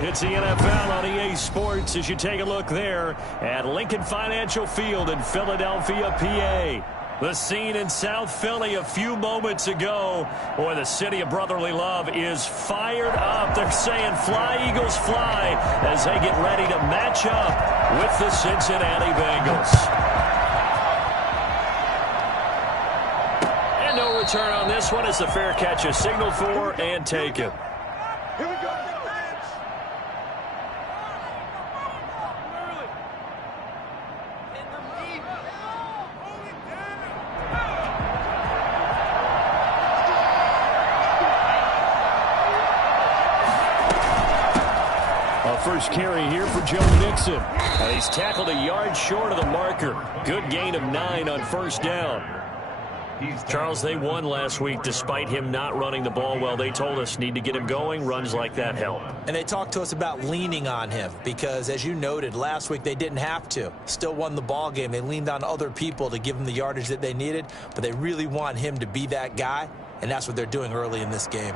It's the NFL on EA Sports as you take a look there at Lincoln Financial Field in Philadelphia, PA. The scene in South Philly a few moments ago. Boy, the city of brotherly love is fired up. They're saying fly, Eagles, fly as they get ready to match up with the Cincinnati Bengals. And no return on this one as the fair catch is signaled for and taken. Here we go. First carry here for Joe Mixon. He's tackled a yard short of the marker. Good gain of 9 on first down. Charles, they won last week despite him not running the ball well. They told us need to get him going. Runs like that help. And they talked to us about leaning on him because, as you noted, last week they didn't have to. Still won the ball game. They leaned on other people to give them the yardage that they needed, but they really want him to be that guy, and that's what they're doing early in this game.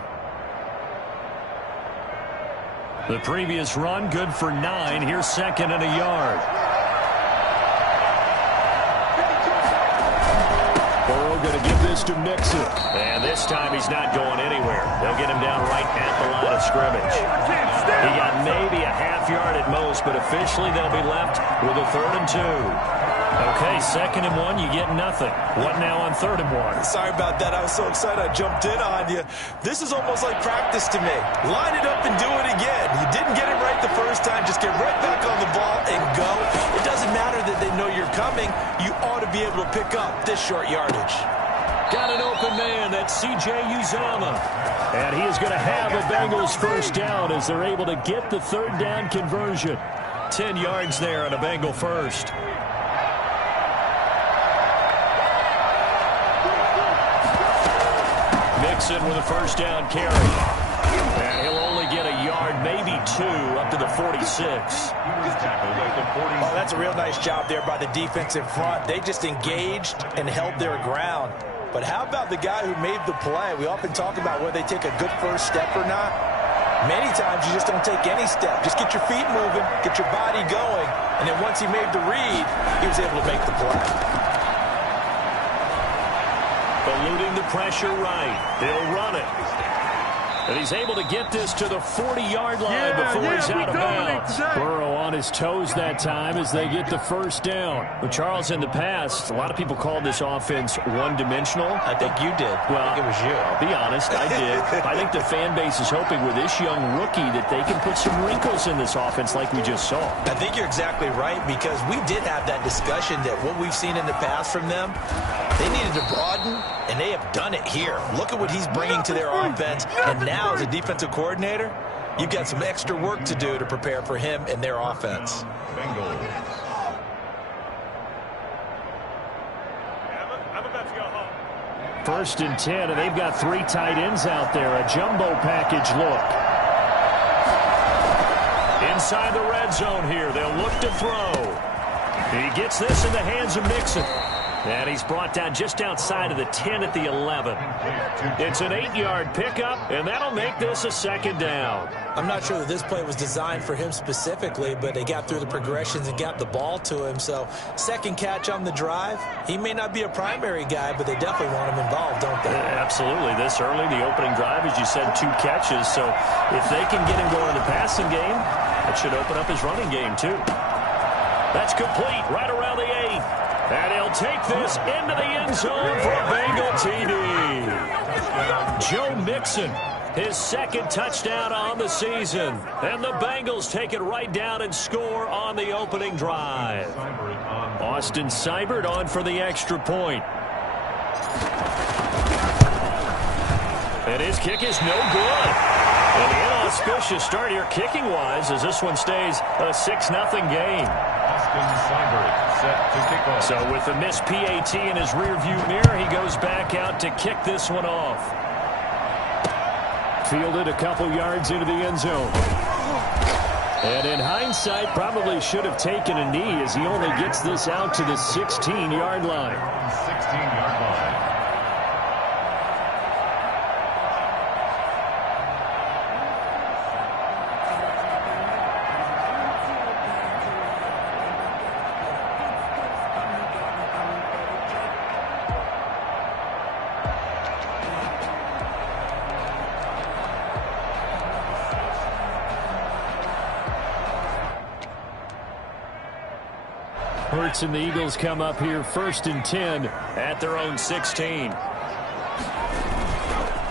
The previous run, good for 9. Here's second and a yard. Burrow going to give this to Mixon. And this time he's not going anywhere. They'll get him down right at the line of scrimmage. He got maybe a half yard at most, but officially they'll be left with a 3rd and 2. Okay, 2nd and 1, you get nothing. What now on 3rd and 1? Sorry about that. I was so excited I jumped in on you. This is almost like practice to me. Line it up and do it again. You didn't get it right the first time. Just get right back on the ball and go. It doesn't matter that they know you're coming. You ought to be able to pick up this short yardage. Got an open man. That's C.J. Uzomah. And he is going to have a Bengals first down as they're able to get the 3rd down conversion. 10 yards there on a Bengal first. Mixon with a first down carry. And he'll only get a yard, maybe 2, up to the 46. Oh, that's a real nice job there by the defense in front. They just engaged and held their ground. But how about the guy who made the play? We often talk about whether they take a good first step or not. Many times you just don't take any step. Just get your feet moving, get your body going, and then once he made the read, he was able to make the play. Eluding the pressure right. He'll run it. And he's able to get this to the 40-yard line before he's out of bounds. Burrow on his toes that time as they get the first down. But Charles, in the past, a lot of people called this offense one-dimensional. I think you did. Well, I think it was you. I'll be honest, I did. I think the fan base is hoping with this young rookie that they can put some wrinkles in this offense like we just saw. I think you're exactly right because we did have that discussion that what we've seen in the past from them, they needed to broaden, and they have done it here. Look at what he's bringing to their offense, and now as a defensive coordinator, you've got some extra work to do to prepare for him and their offense. I'm about to go home. 1st and 10, and they've got 3 tight ends out there. A jumbo package look. Inside the red zone here, they'll look to throw. He gets this in the hands of Mixon. And he's brought down just outside of the 10 at the 11. It's an 8-yard pickup, and that'll make this a 2nd down. I'm not sure that this play was designed for him specifically, but they got through the progressions and got the ball to him. So 2nd catch on the drive. He may not be a primary guy, but they definitely want him involved, don't they? Absolutely. This early, the opening drive, as you said, 2 catches. So if they can get him going in the passing game, that should open up his running game too. That's complete right around the 8. And he'll take this into the end zone for a Bengal TD. Joe Mixon, his 2nd touchdown on the season. And the Bengals take it right down and score on the opening drive. Austin Seibert on for the extra point. And his kick is no good. An inauspicious start here kicking-wise as this one stays a 6-0 game. So with the missed PAT in his rearview mirror, he goes back out to kick this one off. Fielded a couple yards into the end zone. And in hindsight, probably should have taken a knee as he only gets this out to the 16-yard line. 16-yard line. Hurts and the Eagles come up here 1st and 10 at their own 16.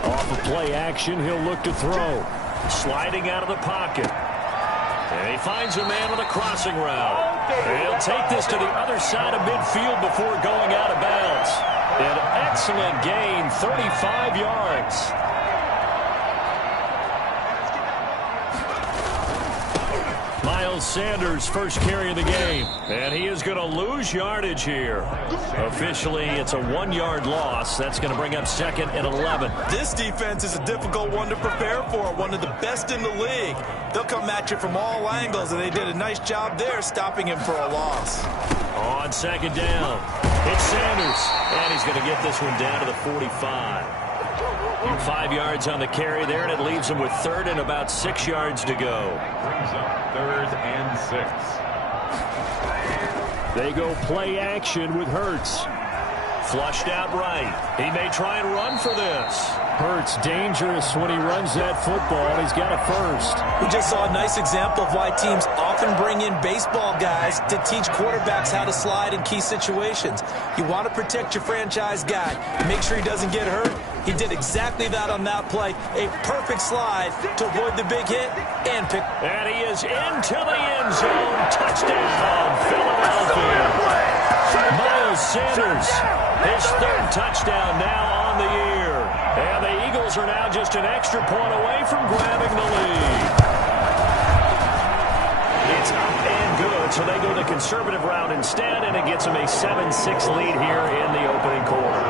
Off of play action, he'll look to throw. Sliding out of the pocket. And he finds a man on the crossing route. And he'll take this to the other side of midfield before going out of bounds. An excellent gain, 35 yards. Miles Sanders first carry of the game. And he is going to lose yardage here. Officially, it's a 1-yard loss. That's going to bring up 2nd and 11. This defense is a difficult one to prepare for, one of the best in the league. They'll come at you from all angles, and they did a nice job there stopping him for a loss. On 2nd down, it's Sanders. And he's going to get this one down to the 45. 5 yards on the carry there, and it leaves him with 3rd and about 6 yards to go. Brings up 3rd and 6. They go play action with Hurts. Flushed out right. He may try and run for this. Hurts dangerous when he runs that football. He's got a first. We just saw a nice example of why teams often bring in baseball guys to teach quarterbacks how to slide in key situations. You want to protect your franchise guy. Make sure he doesn't get hurt. He did exactly that on that play. A perfect slide to avoid the big hit and pick. And he is into the end zone. Touchdown, Philadelphia. Miles Sanders, his 3rd touchdown now on the year. And the Eagles are now just an extra point away from grabbing the lead. It's up and good, so they go the conservative route instead, and it gets them a 7-6 lead here in the opening quarter.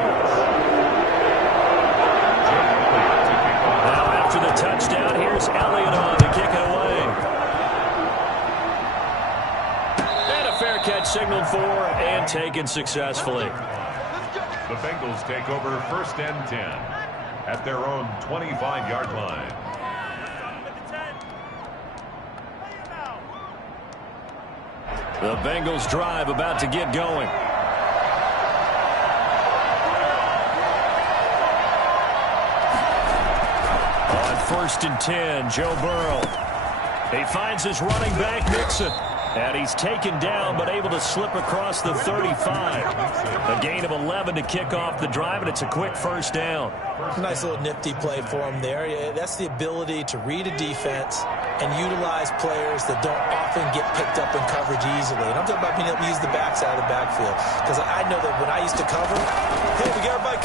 Now after the touchdown, here's Elliott on to kick it away. And a fair catch signaled for and taken successfully. The Bengals take over 1st and 10 at their own 25-yard line. The Bengals drive about to get going. On 1st and 10, Joe Burrow. He finds his running back, Mixon. And he's taken down, but able to slip across the 35. A gain of 11 to kick off the drive, and it's a quick 1st down. Nice little nifty play for him there. Yeah, that's the ability to read a defense and utilize players that don't often get picked up in coverage easily. And I'm talking about being able to use the backside of the backfield. Because I know that when I used to cover, hey, we got everybody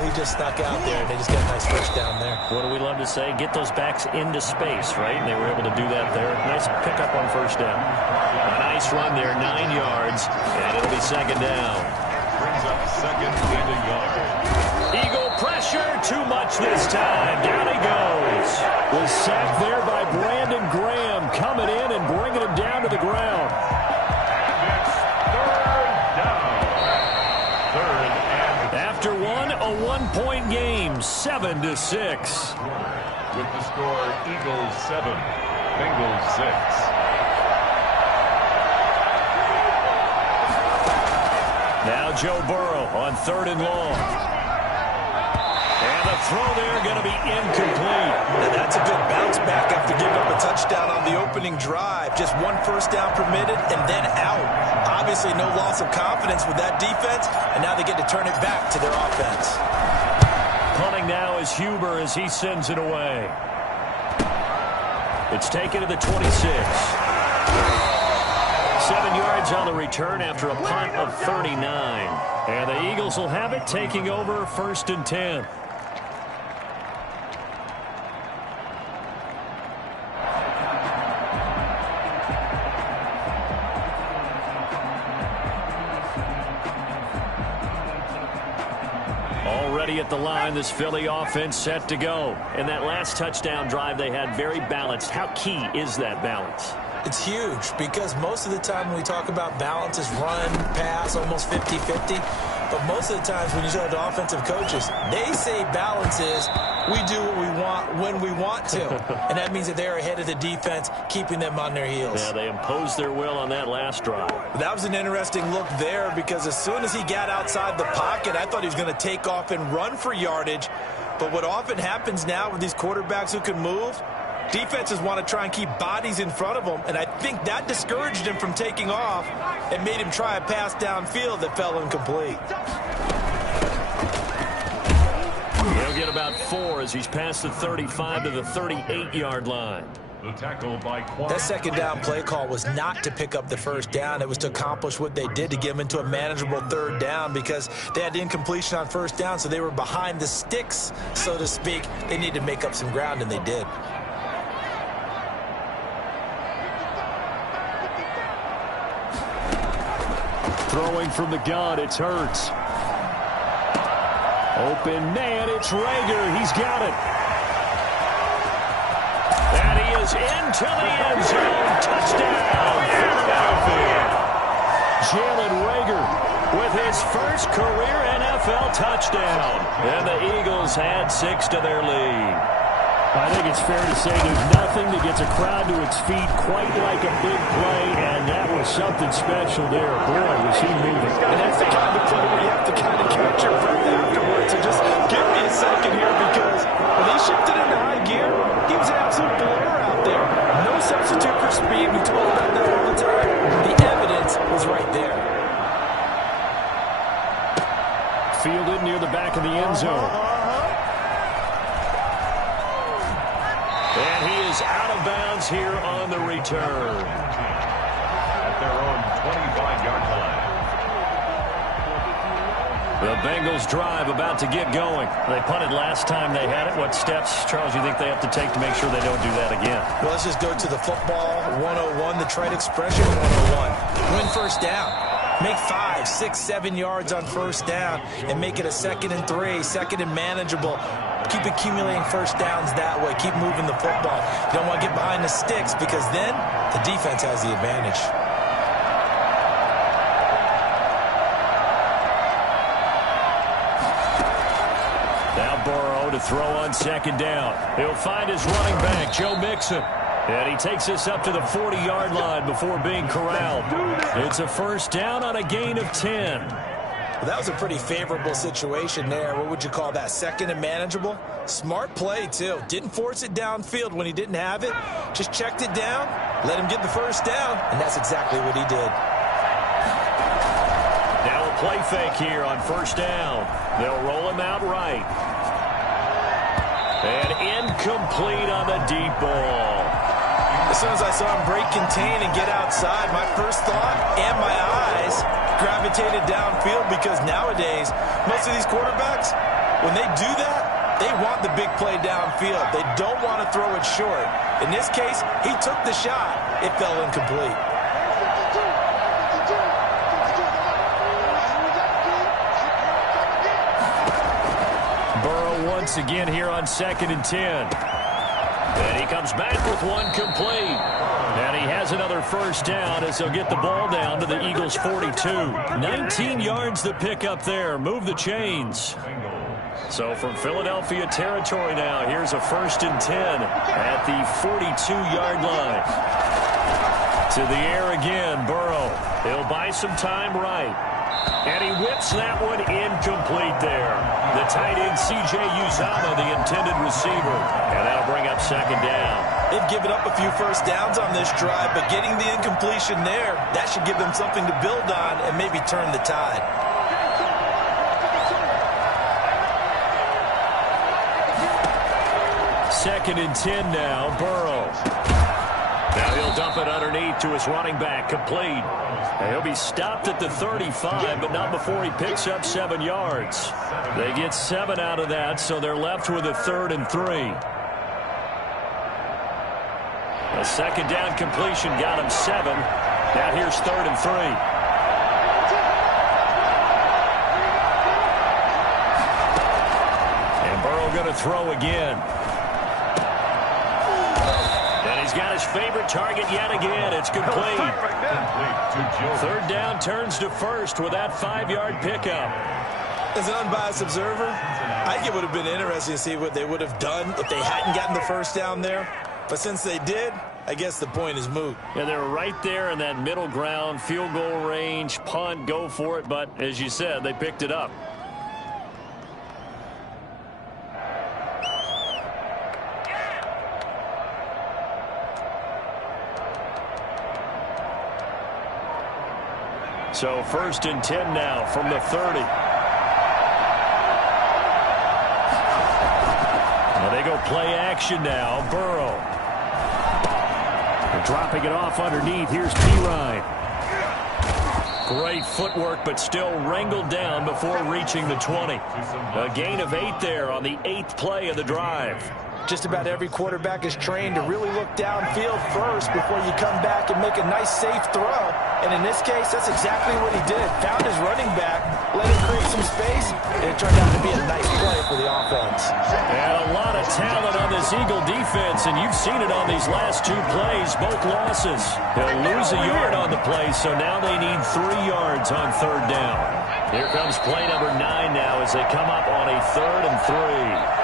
he just snuck out there, and they just got a nice 1st down there. What do we love to say? Get those backs into space, right? And they were able to do that there. Nice pickup on 1st down. A nice run there, 9 yards, and it'll be 2nd down. Brings up 2nd and a yard. Eagle pressure, too much this time. Down he goes. Was sacked there by Brandon Graham, coming in and bringing him down to the ground. And it's 3rd down. 3rd and... After one, a 1-point game, 7-6. With the score, Eagles 7, Bengals 6. Now Joe Burrow on 3rd and long. And the throw there going to be incomplete. Now that's a good bounce back after giving up a touchdown on the opening drive. Just 1 1st down permitted and then out. Obviously no loss of confidence with that defense, and now they get to turn it back to their offense. Punting now is Huber as he sends it away. It's taken to the 26. 7 yards on the return after a punt of 39. And the Eagles will have it, taking over 1st and 10. Already at the line, this Philly offense set to go. And that last touchdown drive they had very balanced. How key is that balance? It's huge because most of the time when we talk about balance is run, pass, almost 50-50. But most of the times when you talk to offensive coaches, they say balance is we do what we want when we want to. And that means that they're ahead of the defense, keeping them on their heels. Yeah, they imposed their will on that last drive. That was an interesting look there because as soon as he got outside the pocket, I thought he was going to take off and run for yardage. But what often happens now with these quarterbacks who can move, Defenses want to try and keep bodies in front of them, and I think that discouraged him from taking off and made him try a pass downfield that fell incomplete. He'll get about 4 as he's past the 35 to the 38-yard line. The tackle by That second down play call was not to pick up the first down. It was to accomplish what they did, to get them into a manageable third down, because they had incompletion on first down, so they were behind the sticks, so to speak. They needed to make up some ground, and they did. Throwing from the gun, it's Hurts. Open man, it's Rager. He's got it. And he is into the end zone. Touchdown, Philadelphia. Jalen Rager with his first career NFL touchdown. And the Eagles add 6 to their lead. I think it's fair to say there's nothing that gets a crowd to its feet quite like a big play, and that was something special there. Boy, was he moving. And that's the kind of play where you have to kind of catch your breath afterwards and just give me a second here, because when he shifted into high gear, he was an absolute blur out there. No substitute for speed. We talk about that all the time. The evidence was right there. Fielded near the back of the end zone. And he is out of bounds here on the return. At their own 25-yard line. The Bengals drive about to get going. They punted last time they had it. What steps, Charles, you think they have to take to make sure they don't do that again? Well, let's just go to the football 101, the trite expression 101. Win first down. Make 5, 6, 7 yards on first down and make it a 2nd and 3, 2nd and manageable. Keep accumulating first downs that way. Keep moving the football. You don't want to get behind the sticks, because then the defense has the advantage. Now Burrow to throw on second down. He'll find his running back, Joe Mixon. And he takes us up to the 40-yard line before being corralled. It's a first down on a gain of 10. Well, that was a pretty favorable situation there. What would you call that? 2nd and manageable? Smart play, too. Didn't force it downfield when he didn't have it. Just checked it down, let him get the first down, and that's exactly what he did. Now a play fake here on first down. They'll roll him out right. And incomplete on the deep ball. As soon as I saw him break contain and get outside, my first thought and my eyes gravitated downfield, because nowadays, most of these quarterbacks, when they do that, they want the big play downfield. They don't want to throw it short. In this case, he took the shot. It fell incomplete. Burrow once again here on 2nd and 10. And he comes back with one complete. And he has another first down as they'll get the ball down to the Eagles' 42. 19 yards to pick up there. Move the chains. So from Philadelphia territory now, here's a 1st and 10 at the 42-yard line. To the air again, Burrow. He'll buy some time right. And he whips that one incomplete there. The tight end, C.J. Uzomah, the intended receiver. And that'll bring up second down. They've given up a few first downs on this drive, but getting the incompletion there, that should give them something to build on and maybe turn the tide. Second and 10 now, Burrow. Now he'll dump it underneath to his running back, complete. And he'll be stopped at the 35, but not before he picks up 7 yards. They get 7 out of that, so they're left with a 3rd and 3. A second down completion got him 7. Now here's 3rd and 3. And Burrow going to throw again. He's got his favorite target yet again. It's complete. 3rd down turns to 1st with that 5-yard pickup. As an unbiased observer, I think it would have been interesting to see what they would have done if they hadn't gotten the first down there. But since they did, I guess the point is moot. Yeah, they were right there in that middle ground, field goal range, punt, go for it. But as you said, they picked it up. So 1st and 10 now from the 30. Now they go play action now. Burrow. They're dropping it off underneath. Here's Pirine. Great footwork, but still wrangled down before reaching the 20. A gain of 8 there on the 8th play of the drive. Just about every quarterback is trained to really look downfield first before you come back and make a nice, safe throw. And in this case, that's exactly what he did. Found his running back, let him create some space, and it turned out to be a nice play for the offense. And a lot of talent on this Eagle defense, and you've seen it on these last 2 plays, both losses. They'll lose a yard on the play, so now they need 3 yards on 3rd down. Here comes play number 9 now as they come up on a 3rd and 3.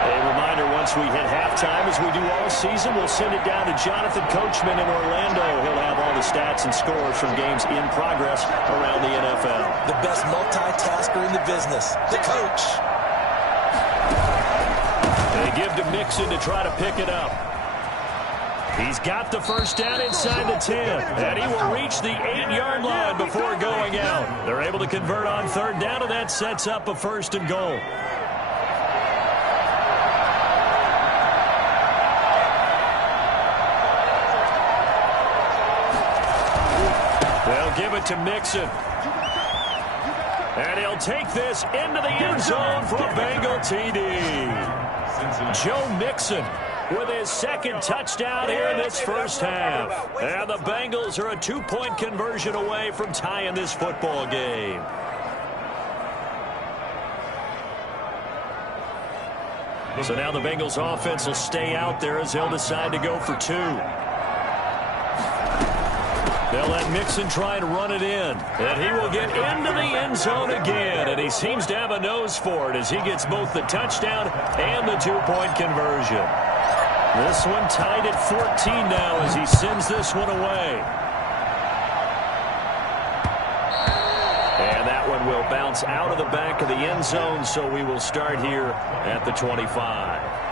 A reminder, once we hit halftime, as we do all season, we'll send it down to Jonathan Coachman in Orlando. He'll have all the stats and scores from games in progress around the NFL. The best multitasker in the business, the coach. They give to Mixon to try to pick it up. He's got the 1st down inside the 10, and he will reach the 8-yard line before going out. They're able to convert on 3rd down, and that sets up a 1st and goal. They'll give it to Mixon. And he'll take this into the end zone for a Bengal TD. Joe Mixon with his 2nd touchdown here in this 1st half. And the Bengals are a 2-point conversion away from tying this football game. So now the Bengals offense will stay out there as they'll decide to go for 2. They'll let Mixon try and run it in. And he will get into the end zone again. And he seems to have a nose for it as he gets both the touchdown and the 2-point conversion. This one tied at 14 now as he sends this one away. And that one will bounce out of the back of the end zone, so we will start here at the 25.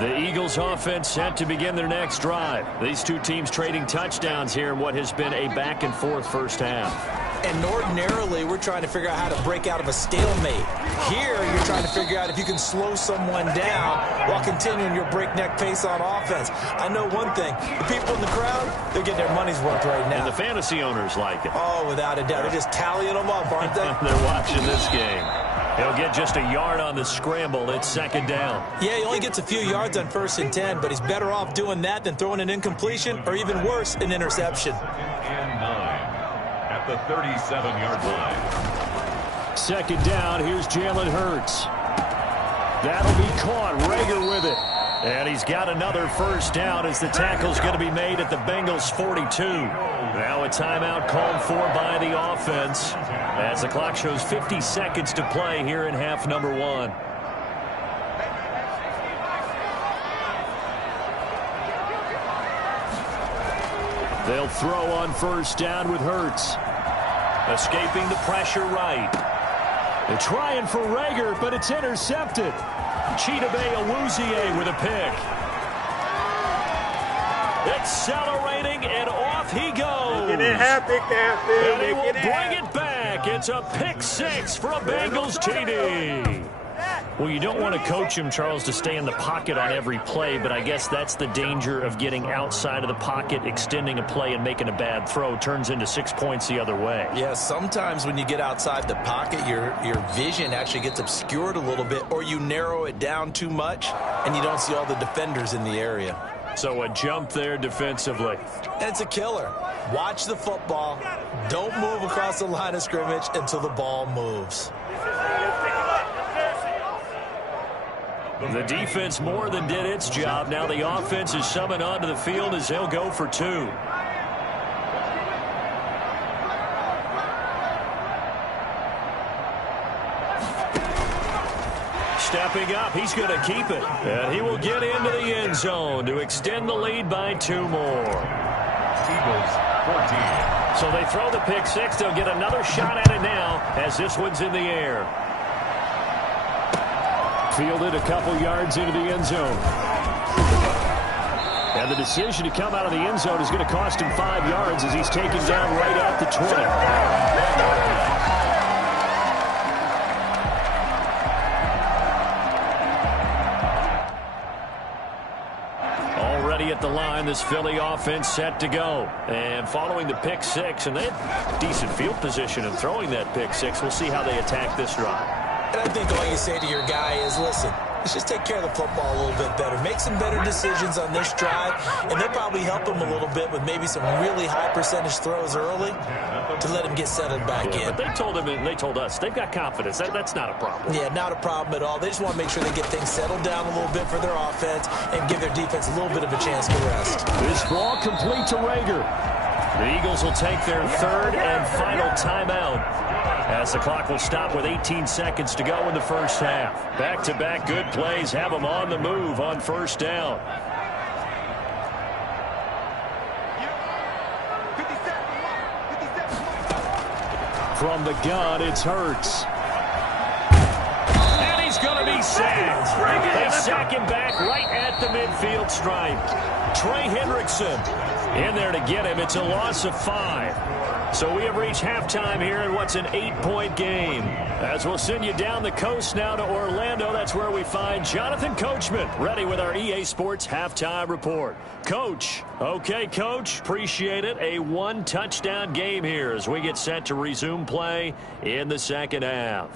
The Eagles offense set to begin their next drive. These 2 teams trading touchdowns here in what has been a back-and-forth 1st half. And ordinarily, we're trying to figure out how to break out of a stalemate. Here, you're trying to figure out if you can slow someone down while continuing your breakneck pace on offense. I know one thing. The people in the crowd, they're getting their money's worth right now. And the fantasy owners like it. Oh, without a doubt. They're just tallying them up, aren't they? They're watching this game. He'll get just a yard on the scramble. It's 2nd down. Yeah, he only gets a few yards on 1st and 10, but he's better off doing that than throwing an incompletion or even worse, an interception. And 9 at the 37-yard line. 2nd down. Here's Jalen Hurts. That'll be caught. Rager with it. And he's got another 1st down as the tackle's going to be made at the Bengals 42. Now a timeout called for by the offense as the clock shows 50 seconds to play here in half number 1. They'll throw on 1st down with Hurts. Escaping the pressure right. They're trying for Rager, but it's intercepted. Chidobe Awuzie with a pick. Accelerating, and off he goes. Making it happen, Captain. And he will bring it back. It's a pick 6 for a Bengals TD. Well, you don't want to coach him, Charles, to stay in the pocket on every play, but I guess that's the danger of getting outside of the pocket, extending a play, and making a bad throw. Turns into 6 points the other way. Yeah, sometimes when you get outside the pocket, your vision actually gets obscured a little bit, or you narrow it down too much, and you don't see all the defenders in the area. So a jump there defensively. And it's a killer. Watch the football. Don't move across the line of scrimmage until the ball moves. The defense more than did its job. Now the offense is summoned onto the field as they'll go for 2. Stepping up, he's going to keep it. And he will get into the end zone to extend the lead by 2 more. Eagles, 14. So they throw the pick 6. They'll get another shot at it now as this one's in the air. Fielded a couple yards into the end zone. And the decision to come out of the end zone is going to cost him 5 yards as he's taken down right at the 20. Already at the line, this Philly offense set to go. And following the pick 6, and they had decent field position in throwing that pick 6. We'll see how they attack this drive. And I think all you say to your guy is, listen, let's just take care of the football a little bit better. Make some better decisions on this drive, and they'll probably help him a little bit with maybe some really high percentage throws early to let him get settled back in. But they told him and they told us they've got confidence. That's not a problem. Yeah, not a problem at all. They just want to make sure they get things settled down a little bit for their offense and give their defense a little bit of a chance to rest. This ball complete to Rager. The Eagles will take their 3rd and final timeout as the clock will stop with 18 seconds to go in the first half. Back-to-back good plays have them on the move on first down. From the gun, it's Hurts. And he's going to be sacked. They sack him back right at the midfield stripe. Trey Hendrickson in there to get him. It's a loss of 5. So we have reached halftime here in what's an 8-point game. As we'll send you down the coast now to Orlando, that's where we find Jonathan Coachman, ready with our EA Sports Halftime Report. Coach. Okay, Coach. Appreciate it. A 1-touchdown game here as we get set to resume play in the second half.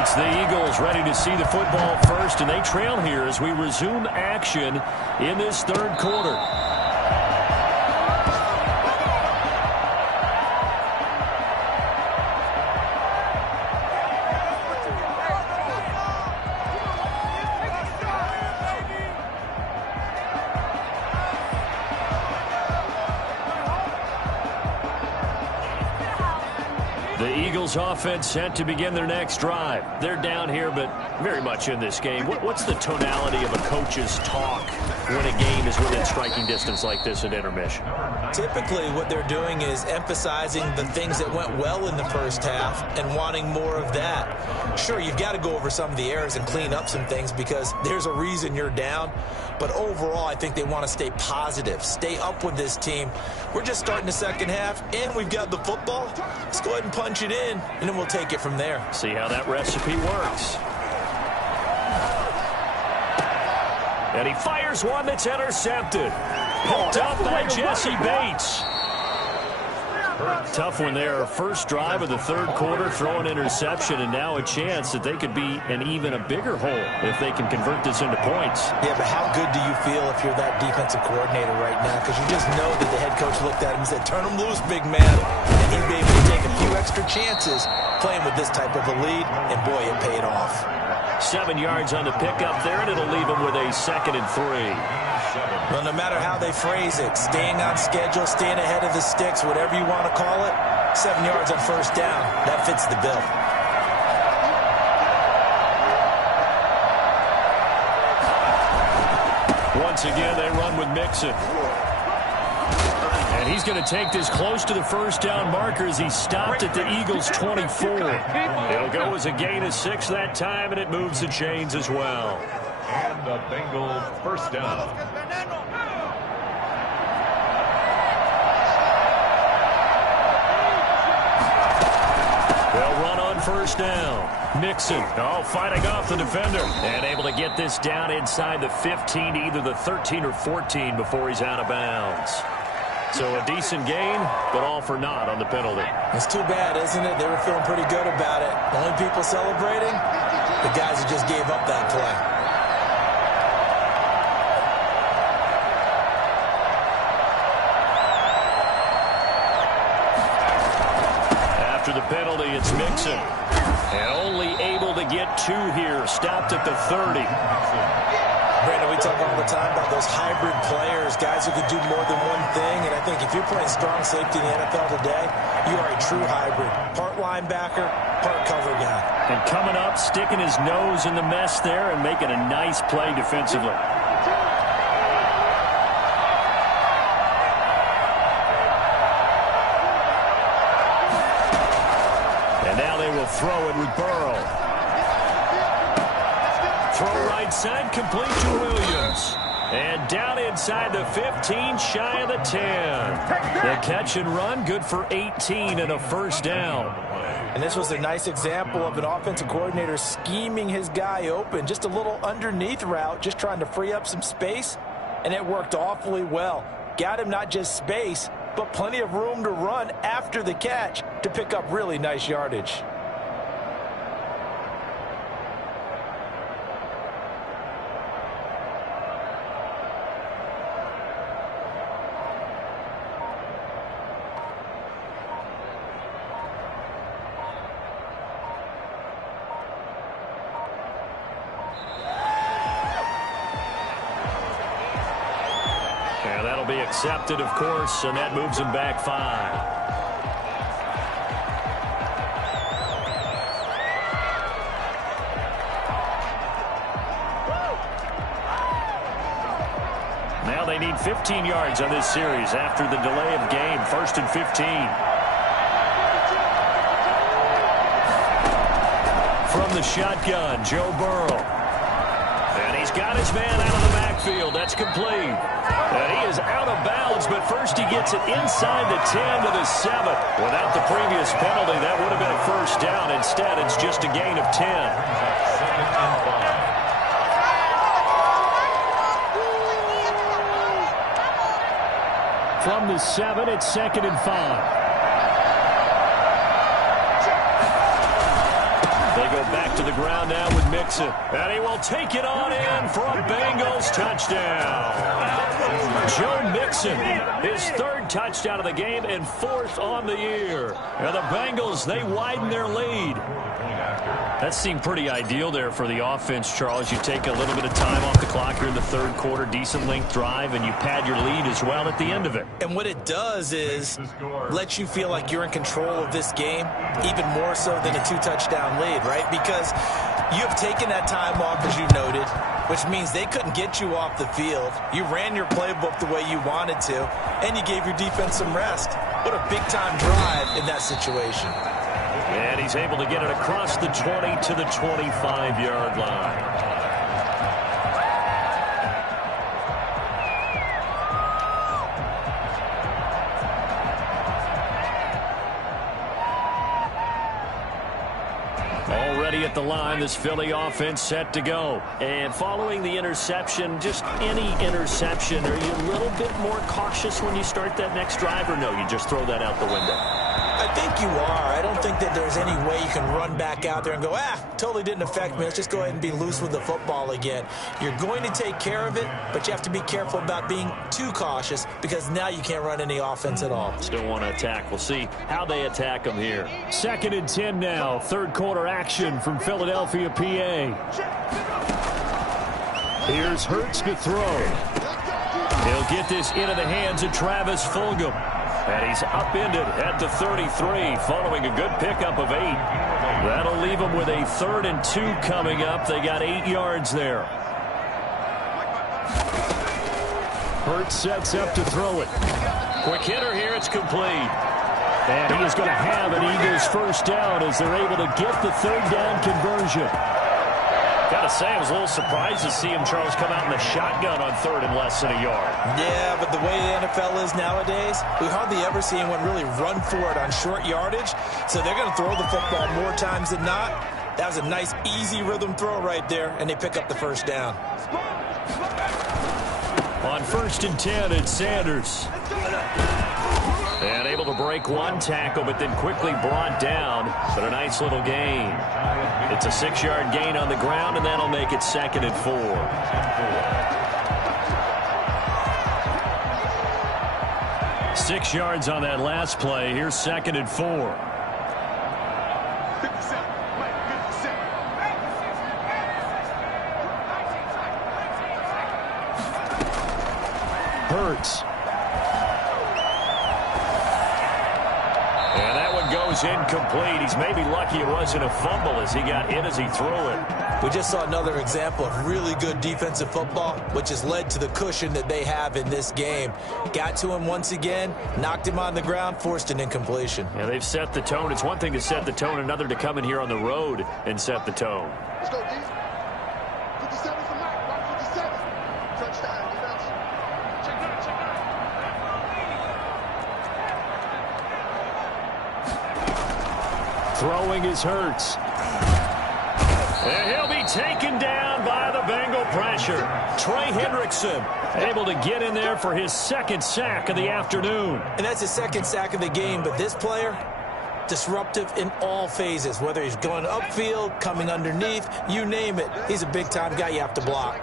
It's the Eagles ready to see the football first, and they trail here as we resume action in this 3rd quarter. The Eagles offense set to begin their next drive. They're down here, but very much in this game. What's the tonality of a coach's talk when a game is within striking distance like this at intermission? Typically, what they're doing is emphasizing the things that went well in the first half and wanting more of that. Sure, you've got to go over some of the errors and clean up some things because there's a reason you're down. But overall, I think they want to stay positive, stay up with this team. We're just starting the second half, and we've got the football. Let's go ahead and punch it in, and then we'll take it from there. See how that recipe works. And he fires one that's intercepted. Picked up by Jesse Bates. Tough one there. First drive of the 3rd quarter, throw an interception, and now a chance that they could be in even a bigger hole if they can convert this into points. Yeah, but how good do you feel if you're that defensive coordinator right now? Because you just know that the head coach looked at him and said, turn him loose, big man. And he'd be able to take a few extra chances playing with this type of a lead, and boy, it paid off. 7 yards on the pickup there, and it'll leave him with a 2nd and 3. Well, no matter how they phrase it, staying on schedule, staying ahead of the sticks, whatever you want to call it, 7 yards on first down, that fits the bill. Once again, they run with Mixon. And he's going to take this close to the first down marker as he stopped at the Eagles' 24. It'll go as a gain of 6 that time, and it moves the chains as well. And the Bengals first down. They'll run on first down. Mixon, fighting off the defender. And able to get this down inside the 15, either the 13 or 14 before he's out of bounds. So a decent gain, but all for naught on the penalty. It's too bad, isn't it? They were feeling pretty good about it. The only people celebrating, the guys who just gave up that play. After the penalty, it's Mixon. And only able to get 2 here. Stopped at the 30. Brandon, we talk all the time about those hybrid players, guys who can do more than one thing. And I think if you're playing strong safety in the NFL today, you are a true hybrid. Part linebacker, part cover guy. And coming up, sticking his nose in the mess there and making a nice play defensively. And now they will throw it with Burrow. Throw right side, complete to Williams. And down inside the 15, shy of the 10. The catch and run, good for 18 and a first down. And this was a nice example of an offensive coordinator scheming his guy open. Just a little underneath route, just trying to free up some space. And it worked awfully well. Got him not just space, but plenty of room to run after the catch to pick up really nice yardage. And that'll be accepted, of course, and that moves him back 5. Now they need 15 yards on this series after the delay of game. 1st and 15. From the shotgun, Joe Burrow. And he's got his man out of the backfield. That's complete. And he is out of bounds, but first he gets it inside the 10 to the 7. Without the previous penalty, that would have been a first down. Instead, it's just a gain of 10. 2nd and 5. From the 7, it's 2nd and 5. They go back to the ground now with Mixon. And he will take it on in for a Bengals touchdown. Joe Mixon, his 3rd touchdown of the game and 4th on the year. And the Bengals, they widen their lead. That seemed pretty ideal there for the offense, Charles. You take a little bit of time off the clock here in the 3rd quarter, decent length drive, and you pad your lead as well at the end of it. And what it does is let you feel like you're in control of this game, even more so than a 2-touchdown lead, right? Because you have taken that time off, as you noted, which means they couldn't get you off the field. You ran your playbook the way you wanted to, and you gave your defense some rest. What a big-time drive in that situation. And he's able to get it across the 20 to the 25-yard line. Already at the line, this Philly offense set to go. And following the interception, just any interception, are you a little bit more cautious when you start that next drive, or no, you just throw that out the window? I think you are. I don't think that there's any way you can run back out there and go, totally didn't affect me. Let's just go ahead and be loose with the football again. You're going to take care of it, but you have to be careful about being too cautious because now you can't run any offense at all. Still want to attack. We'll see how they attack them here. 2nd and 10 now. 3rd quarter action from Philadelphia, PA. Here's Hurts to throw. He'll get this into the hands of Travis Fulgham. And he's upended at the 33 following a good pickup of 8. That'll leave him with a 3rd and 2 coming up. They got 8 yards there. Hurts sets up to throw it. Quick hitter here. It's complete. And he is going to have an Eagles first down as they're able to get the 3rd down conversion. Gotta say, I was a little surprised to see him, Charles, come out in the shotgun on 3rd and less than a yard. Yeah, but the way the NFL is nowadays, we hardly ever see anyone really run for it on short yardage. So they're going to throw the football more times than not. That was a nice, easy rhythm throw right there, and they pick up the first down. On 1st and 10, it's Sanders. And able to break one tackle, but then quickly brought down. But a nice little gain. It's a 6-yard gain on the ground, and that'll make it 2nd and 4. 6 yards on that last play. Here's 2nd and 4. Hurts. And that one goes incomplete. He's maybe lucky it wasn't a fumble as he got hit as he threw it. We just saw another example of really good defensive football, which has led to the cushion that they have in this game. Got to him once again, knocked him on the ground, forced an incompletion. Yeah, they've set the tone. It's one thing to set the tone, another to come in here on the road and set the tone. Let's go, D. 57 for Mike. 157. Touchdown, defense. Check that, check that. Throwing is Hurts. And he'll be taken down by the Bengal pressure. Trey Hendrickson able to get in there for his 2nd sack of the afternoon. And that's his 2nd sack of the game, but this player, disruptive in all phases, whether he's going upfield, coming underneath, you name it. He's a big-time guy you have to block.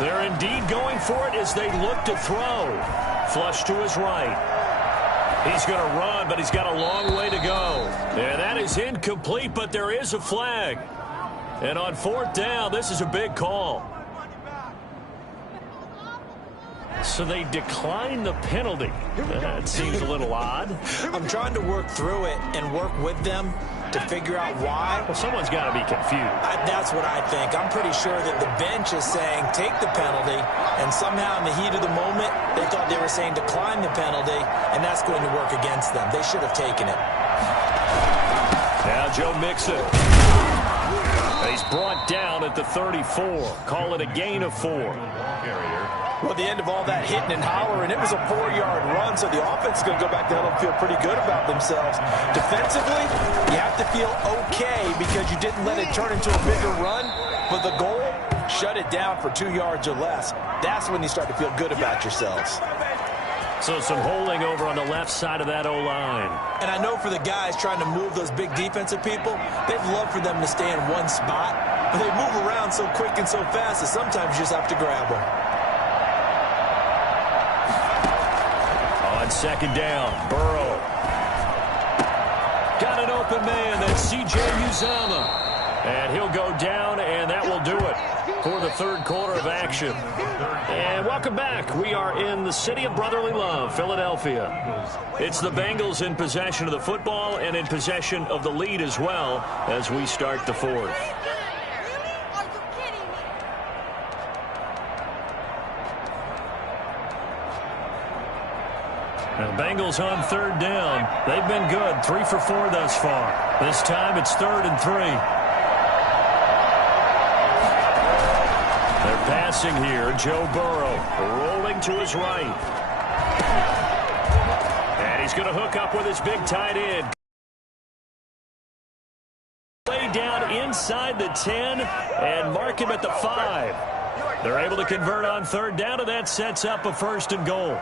They're indeed going for it as they look to throw. Flush to his right. He's going to run, but he's got a long way to go. And that is incomplete, but there is a flag. And on 4th down, this is a big call. So they decline the penalty. That seems a little odd. I'm trying to work through it and work with them to figure out why. Well, someone's got to be confused. That's what I think. I'm pretty sure that the bench is saying take the penalty, and somehow in the heat of the moment, they thought they were saying decline the penalty, and that's going to work against them. They should have taken it. Now Joe Mixon. He's brought down at the 34. Call it a gain of 4. Well, at the end of all that hitting and hollering, it was a 4-yard run, so the offense is going to go back down and feel pretty good about themselves. Defensively, you have to feel okay because you didn't let it turn into a bigger run, but the goal, shut it down for 2 yards or less. That's when you start to feel good about yourselves. So some holding over on the left side of that O-line. And I know for the guys trying to move those big defensive people, they'd love for them to stay in one spot, but they move around so quick and so fast that sometimes you just have to grab them. On 2nd down, Burrow. Got an open man, that's C.J. Uzomah. And he'll go down, and that will do it for the 3rd quarter of action. And welcome back. We are in the city of brotherly love, Philadelphia. It's the Bengals in possession of the football and in possession of the lead as well as we start the 4th. Now, Bengals on 3rd down. They've been good, 3 for 4 thus far. This time it's 3rd and 3. They're passing here. Joe Burrow rolling to his right. And he's going to hook up with his big tight end. Way down inside the 10 and mark him at the 5. They're able to convert on 3rd down, and that sets up a 1st and goal.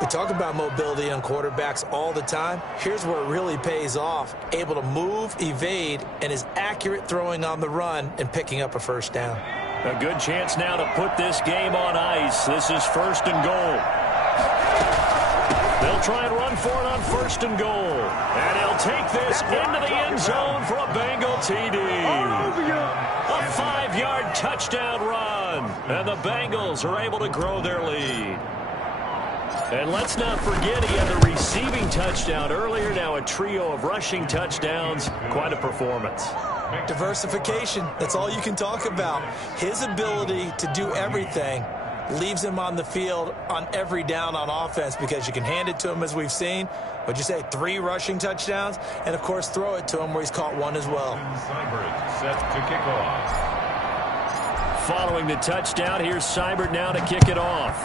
We talk about mobility on quarterbacks all the time. Here's where it really pays off. Able to move, evade, and is accurate throwing on the run and picking up a 1st down. A good chance now to put this game on ice. This is 1st and goal. They'll try and run for it on 1st and goal. And he'll take this into the end zone for a Bengal TD. A 5-yard touchdown run. And the Bengals are able to grow their lead. And let's not forget he had the receiving touchdown earlier. Now a trio of rushing touchdowns. Quite a performance. Diversification. That's all you can talk about. His ability to do everything leaves him on the field on every down on offense because you can hand it to him, as we've seen. What'd you say, 3 rushing touchdowns? And, of course, throw it to him where he's caught 1 as well. Seibert set to kick off. Following the touchdown, here's Seibert now to kick it off.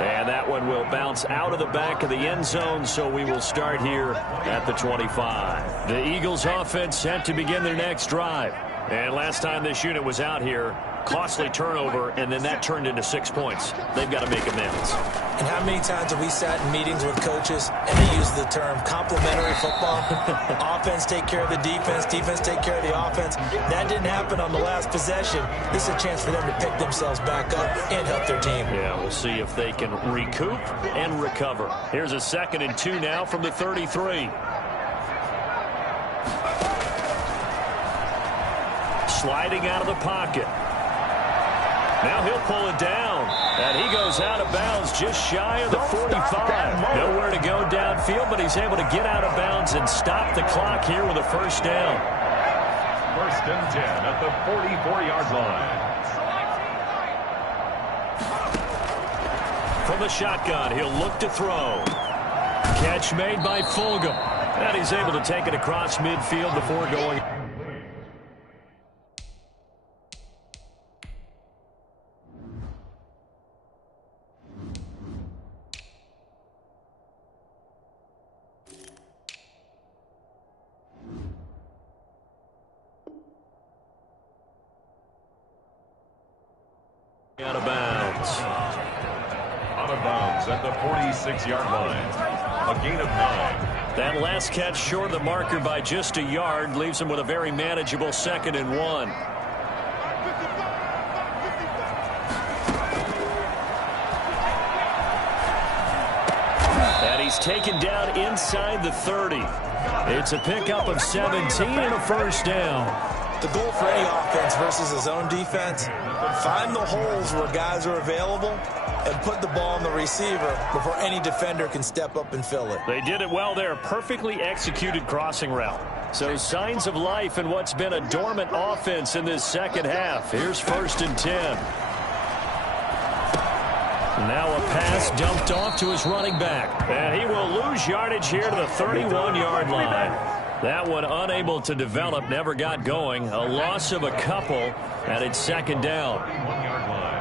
And that one will bounce out of the back of the end zone, so we will start here at the 25. The Eagles offense set to begin their next drive. And last time this unit was out here, costly turnover, and then that turned into 6 points. They've got to make amends. And how many times have we sat in meetings with coaches and they use the term complementary football? Offense take care of the defense, defense take care of the offense. That didn't happen on the last possession. This is a chance for them to pick themselves back up and help their team. Yeah, we'll see if they can recoup and recover. Here's a 2nd and 2 now from the 33. Sliding out of the pocket. Now he'll pull it down. And he goes out of bounds just shy of the 45. Nowhere to go downfield, but he's able to get out of bounds and stop the clock here with a first down. 1st and 10 at the 44-yard line. From the shotgun, he'll look to throw. Catch made by Fulgham. And he's able to take it across midfield before going. Out of bounds. Out of bounds at the 46-yard line. A gain of 9. That last catch short of the marker by just a yard leaves him with a very manageable 2nd and 1. And he's taken down inside the 30. It's a pickup of 17 and a first down. The goal for any offense versus his own defense, find the holes where guys are available and put the ball on the receiver before any defender can step up and fill it. They did it well there. Perfectly executed crossing route. So signs of life in what's been a dormant offense in this second half. Here's 1st and 10. Now a pass dumped off to his running back. And he will lose yardage here to the 31-yard line. That one unable to develop, never got going. A loss of a couple, and it's 2nd down. 1-yard line.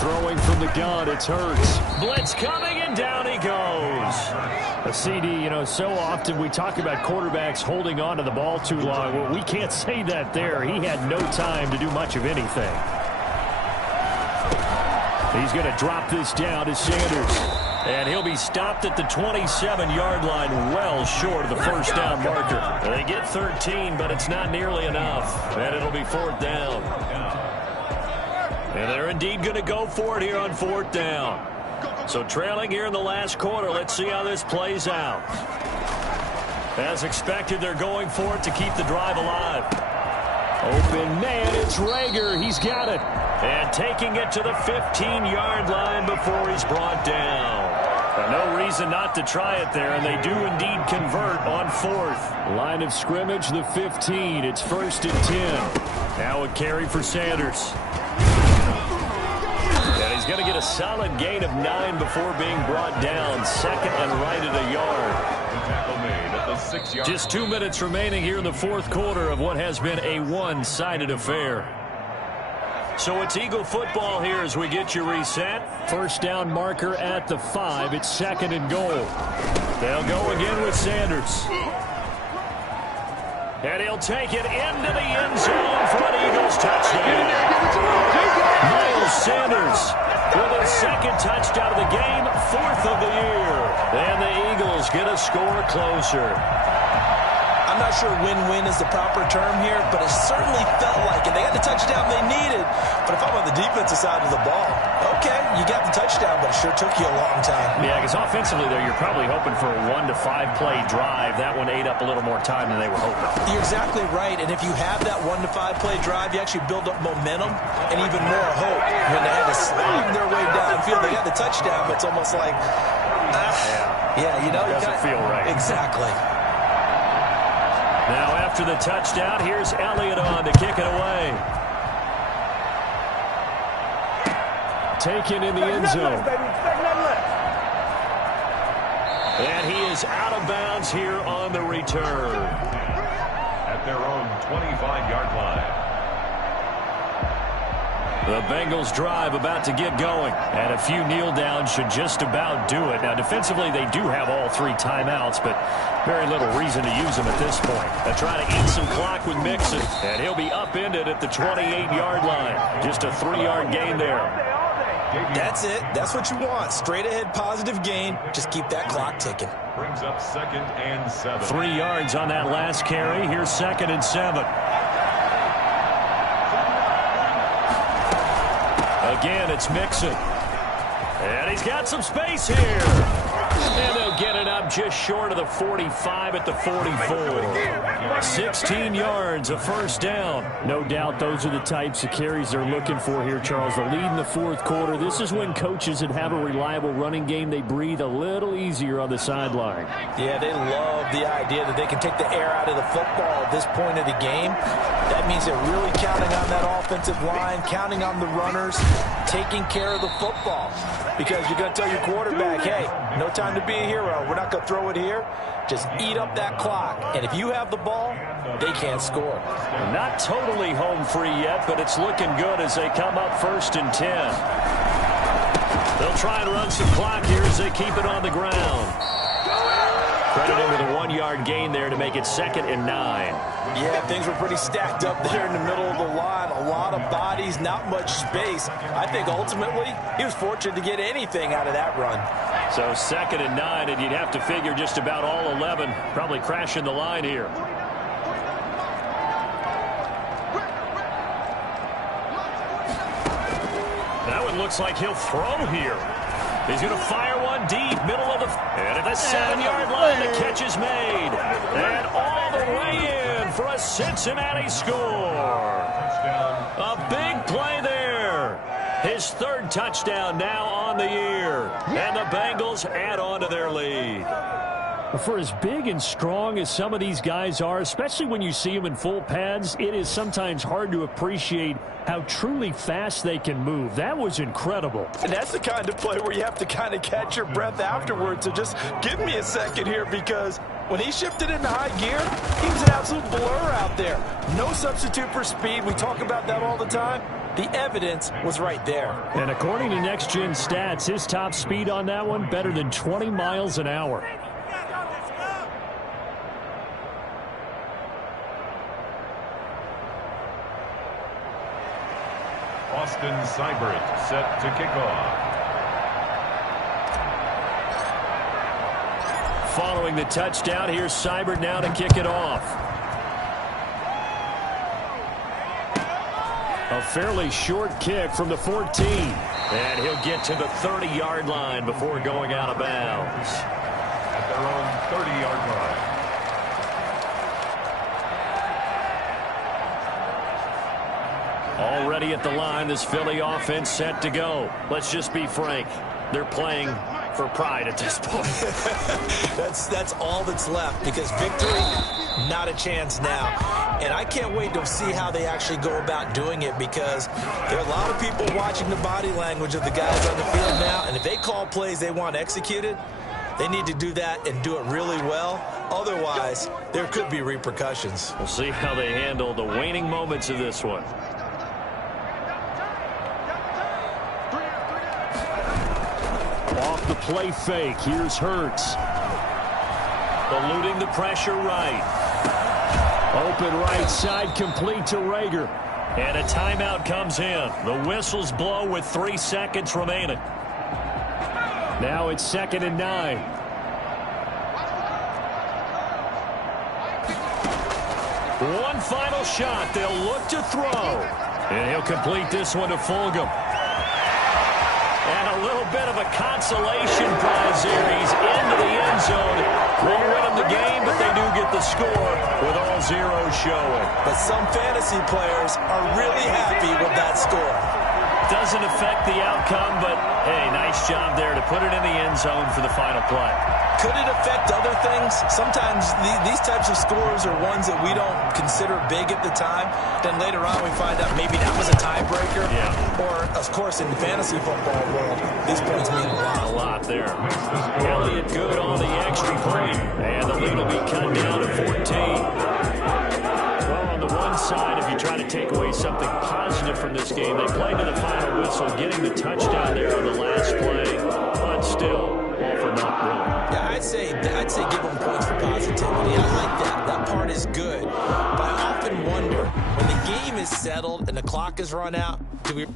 Throwing from the gun, it's Hurts. Blitz coming, and down he goes. A CD, so often we talk about quarterbacks holding on to the ball too long. Well, we can't say that there. He had no time to do much of anything. He's going to drop this down to Sanders. And he'll be stopped at the 27-yard line, well short of the first down marker. They get 13, but it's not nearly enough. And it'll be 4th down. And they're indeed going to go for it here on 4th down. So trailing here in the last quarter, let's see how this plays out. As expected, they're going for it to keep the drive alive. Open man, it's Reagor. He's got it. And taking it to the 15-yard line before he's brought down. No reason not to try it there, and they do indeed convert on 4th. Line of scrimmage, the 15. It's 1st and 10. Now a carry for Sanders. And he's going to get a solid gain of 9 before being brought down. 2nd and right at a yard. Tackle made at the 6-yard. Just 2 minutes remaining here in the 4th quarter of what has been a one-sided affair. So it's Eagle football here as we get you reset. First down marker at the 5. It's 2nd and goal. They'll go again with Sanders. And he'll take it into the end zone for an Eagles touchdown. Miles Sanders with his 2nd touchdown of the game, 4th of the year. And the Eagles get a score closer. I'm not sure win-win is the proper term here, but it certainly felt like it. They got the touchdown they needed. But if I'm on the defensive side of the ball, okay, you got the touchdown, but it sure took you a long time. Yeah, because offensively there, you're probably hoping for a 1 to 5 play drive. That one ate up a little more time than they were hoping. You're exactly right, and if you have that 1 to 5 play drive, you actually build up momentum and even more hope. When they had to slog their way downfield, they got the touchdown, but it's almost like Yeah, you know. Doesn't feel right. Exactly. Now after the touchdown, here's Elliott on to kick it away. Taken in the end zone. And he is out of bounds here on the return. At their own 25-yard line. The Bengals drive about to get going. And a few kneel downs should just about do it. Now, defensively, they do have all 3 timeouts, but very little reason to use them at this point. They're trying to eat some clock with Mixon. And he'll be upended at the 28-yard line. Just a 3-yard gain there. That's it. That's what you want. Straight ahead positive gain. Just keep that clock ticking. Brings up 2nd and 7. 3 yards on that last carry. Here's 2nd and 7. Again, it's Mixon. And he's got some space here. And they'll get it up just short of the 45 at the 44. 16 yards, a first down. No doubt those are the types of carries they're looking for here, Charles. The lead in the 4th quarter. This is when coaches that have a reliable running game, they breathe a little easier on the sideline. Yeah, they love the idea that they can take the air out of the football at this point of the game. That means they're really counting on that offensive line, counting on the runners, taking care of the football. Because you're going to tell your quarterback, hey, no time to be a hero. We're not going to throw it here. Just eat up that clock. And if you have the ball, they can't score. Not totally home free yet, but it's looking good as they come up 1st and 10. They'll try and run some clock here as they keep it on the ground. Credited with a 1-yard gain there to make it 2nd and 9. Yeah, things were pretty stacked up there in the middle of the line. A lot of bodies, not much space. I think ultimately he was fortunate to get anything out of that run. So 2nd and 9, and you'd have to figure just about all 11 probably crashing the line here. That one looks like he'll throw here. He's going to fire one deep, middle of the... And at the 7-yard line, the catch is made. And all the way in for a Cincinnati score. A big play there. His 3rd touchdown now on the year. And the Bengals add on to their lead. For as big and strong as some of these guys are, especially when you see them in full pads, it is sometimes hard to appreciate how truly fast they can move. That was incredible. And that's the kind of play where you have to kind of catch your breath afterwards. So just give me a second here, because when he shifted into high gear, he was an absolute blur out there. No substitute for speed. We talk about that all the time. The evidence was right there. And according to Next Gen Stats, his top speed on that one, better than 20 miles an hour. Austin Seibert set to kick off. Following the touchdown, here's Seibert now to kick it off. A fairly short kick from the 14. And he'll get to the 30-yard line before going out of bounds. At their own 30-yard line. Already at the line, this Philly offense set to go. Let's just be frank. They're playing for pride at this point. That's all that's left, because victory, not a chance now. And I can't wait to see how they actually go about doing it, because there are a lot of people watching the body language of the guys on the field now, and if they call plays they want executed, they need to do that and do it really well. Otherwise, there could be repercussions. We'll see how they handle the waning moments of this one. Off the play fake, here's Hurts. Eluding the pressure right. Open right side, complete to Rager. And a timeout comes in. The whistles blow with 3 seconds remaining. Now it's 2nd and 9. One final shot. They'll look to throw. And he'll complete this one to Fulgham. And a little bit of a consolation prize here. He's into the end zone. Won't win them the game, but they do get the score with all zeros showing. But some fantasy players are really happy with that score. doesn't affect the outcome, but, hey, nice job there to put it in the end zone for the final play. Could it affect other things? Sometimes these types of scores are ones that we don't consider big at the time. Then later on we find out maybe that was a tiebreaker. Yeah. Or, of course, in the fantasy football world, these points mean a lot. A lot there. Elliott good on the extra point. And the lead will be cut down to 14. Well, on the one side, if you try to take away something positive from this game, they played to the final whistle, getting the touchdown there on the last play. But still, all for naught, really. Yeah, I'd say give them points for positivity. I like that. That part is good. But I often wonder, when the game is settled and the clock is run out, do we